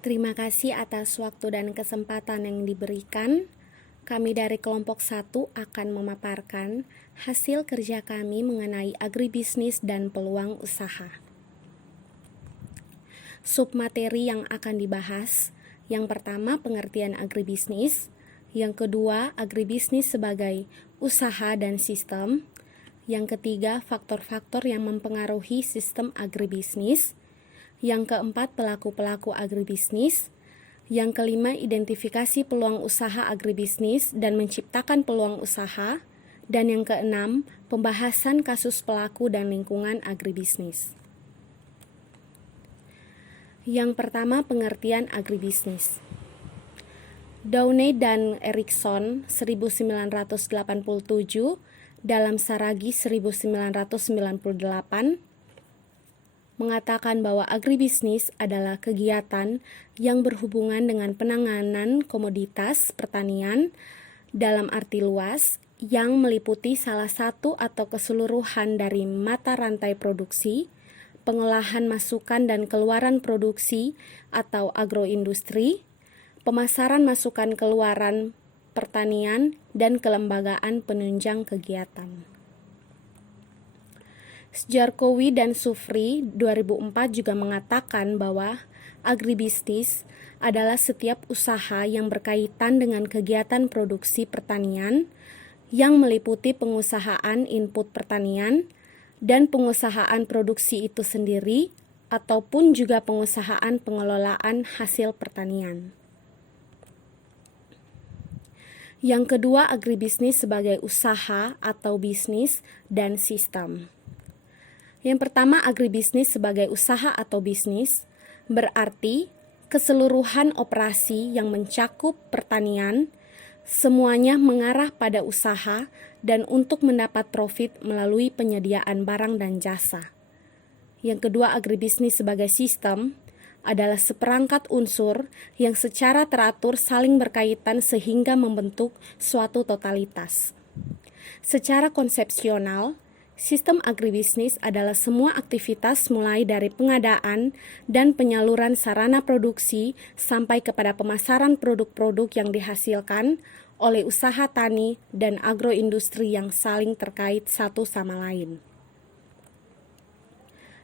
Terima kasih atas waktu dan kesempatan yang diberikan. Kami dari kelompok 1 akan memaparkan hasil kerja kami mengenai agribisnis dan peluang usaha. Submateri yang akan dibahas, yang pertama pengertian agribisnis, yang kedua agribisnis sebagai usaha dan sistem, yang ketiga faktor-faktor yang mempengaruhi sistem agribisnis, yang keempat pelaku-pelaku agribisnis, yang kelima identifikasi peluang usaha agribisnis dan menciptakan peluang usaha, dan yang keenam pembahasan kasus pelaku dan lingkungan agribisnis. Yang pertama pengertian agribisnis. Downey dan Erikson 1987 dalam Saragi 1998 mengatakan bahwa agribisnis adalah kegiatan yang berhubungan dengan penanganan komoditas pertanian dalam arti luas yang meliputi salah satu atau keseluruhan dari mata rantai produksi, pengolahan masukan dan keluaran produksi atau agroindustri, pemasaran masukan keluaran pertanian, dan kelembagaan penunjang kegiatan. Sjarkowi dan Sufri 2004 juga mengatakan bahwa agribisnis adalah setiap usaha yang berkaitan dengan kegiatan produksi pertanian yang meliputi pengusahaan input pertanian dan pengusahaan produksi itu sendiri ataupun juga pengusahaan pengelolaan hasil pertanian. Yang kedua, agribisnis sebagai usaha atau bisnis dan sistem. Yang pertama, agribisnis sebagai usaha atau bisnis berarti keseluruhan operasi yang mencakup pertanian, semuanya mengarah pada usaha dan untuk mendapat profit melalui penyediaan barang dan jasa. Yang kedua, agribisnis sebagai sistem adalah seperangkat unsur yang secara teratur saling berkaitan sehingga membentuk suatu totalitas. Secara konsepsional, sistem agribisnis adalah semua aktivitas mulai dari pengadaan dan penyaluran sarana produksi sampai kepada pemasaran produk-produk yang dihasilkan oleh usaha tani dan agroindustri yang saling terkait satu sama lain.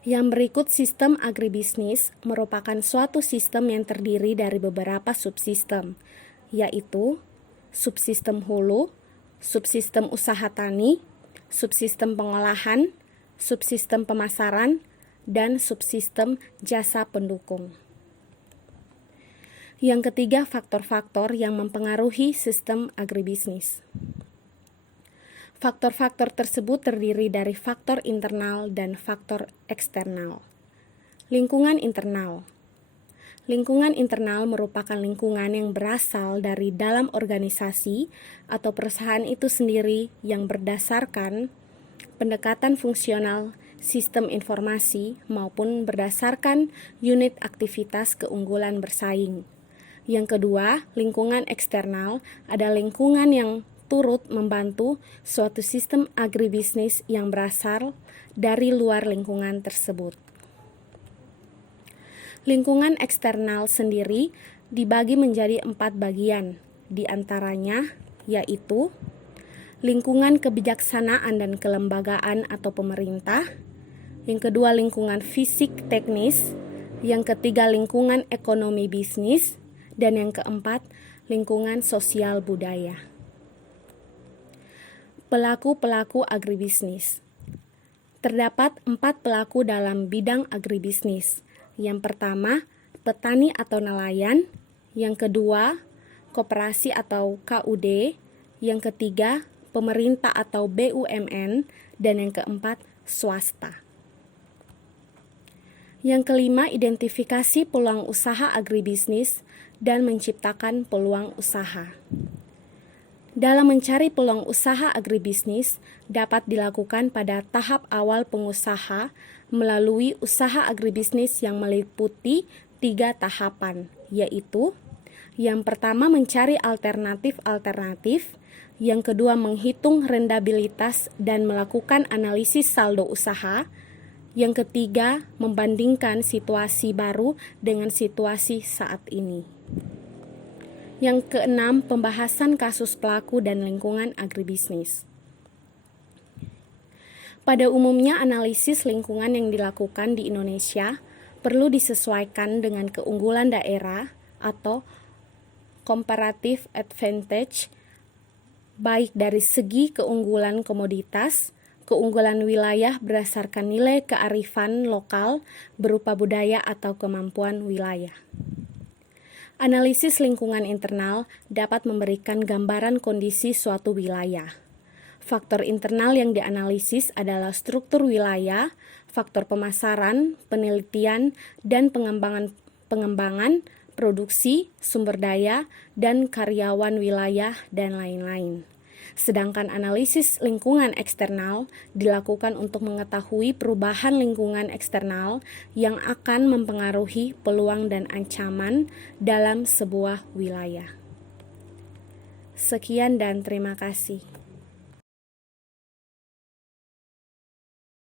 Yang berikut sistem agribisnis merupakan suatu sistem yang terdiri dari beberapa subsistem, yaitu subsistem hulu, subsistem usaha tani, subsistem pengolahan, subsistem pemasaran, dan subsistem jasa pendukung. Yang ketiga, faktor-faktor yang mempengaruhi sistem agribisnis. Faktor-faktor tersebut terdiri dari faktor internal dan faktor eksternal. Lingkungan internal. Lingkungan internal merupakan lingkungan yang berasal dari dalam organisasi atau perusahaan itu sendiri yang berdasarkan pendekatan fungsional, sistem informasi, maupun berdasarkan unit aktivitas keunggulan bersaing. Yang kedua, lingkungan eksternal adalah lingkungan yang turut membantu suatu sistem agribisnis yang berasal dari luar lingkungan tersebut. Lingkungan eksternal sendiri dibagi menjadi 4 bagian, di antaranya yaitu lingkungan kebijaksanaan dan kelembagaan atau pemerintah, yang kedua lingkungan fisik teknis, yang ketiga lingkungan ekonomi bisnis, dan yang keempat lingkungan sosial budaya. Pelaku-pelaku agribisnis. Terdapat 4 pelaku dalam bidang agribisnis. Yang pertama, petani atau nelayan. Yang kedua, koperasi atau KUD. Yang ketiga, pemerintah atau BUMN. Dan yang keempat, swasta. Yang kelima, identifikasi peluang usaha agribisnis dan menciptakan peluang usaha. Dalam mencari peluang usaha agribisnis dapat dilakukan pada tahap awal pengusaha melalui usaha agribisnis yang meliputi 3 tahapan, yaitu yang pertama mencari alternatif-alternatif, yang kedua menghitung rentabilitas dan melakukan analisis saldo usaha, Yang ketiga, membandingkan situasi baru dengan situasi saat ini. Yang keenam, pembahasan kasus pelaku dan lingkungan agribisnis. Pada umumnya, analisis lingkungan yang dilakukan di Indonesia perlu disesuaikan dengan keunggulan daerah atau comparative advantage, baik dari segi keunggulan komoditas, keunggulan wilayah berdasarkan nilai kearifan lokal berupa budaya atau kemampuan wilayah. Analisis lingkungan internal dapat memberikan gambaran kondisi suatu wilayah. Faktor internal yang dianalisis adalah struktur wilayah, faktor pemasaran, penelitian, dan pengembangan, produksi, sumber daya, dan karyawan wilayah, dan lain-lain. Sedangkan analisis lingkungan eksternal dilakukan untuk mengetahui perubahan lingkungan eksternal yang akan mempengaruhi peluang dan ancaman dalam sebuah wilayah. Sekian dan terima kasih.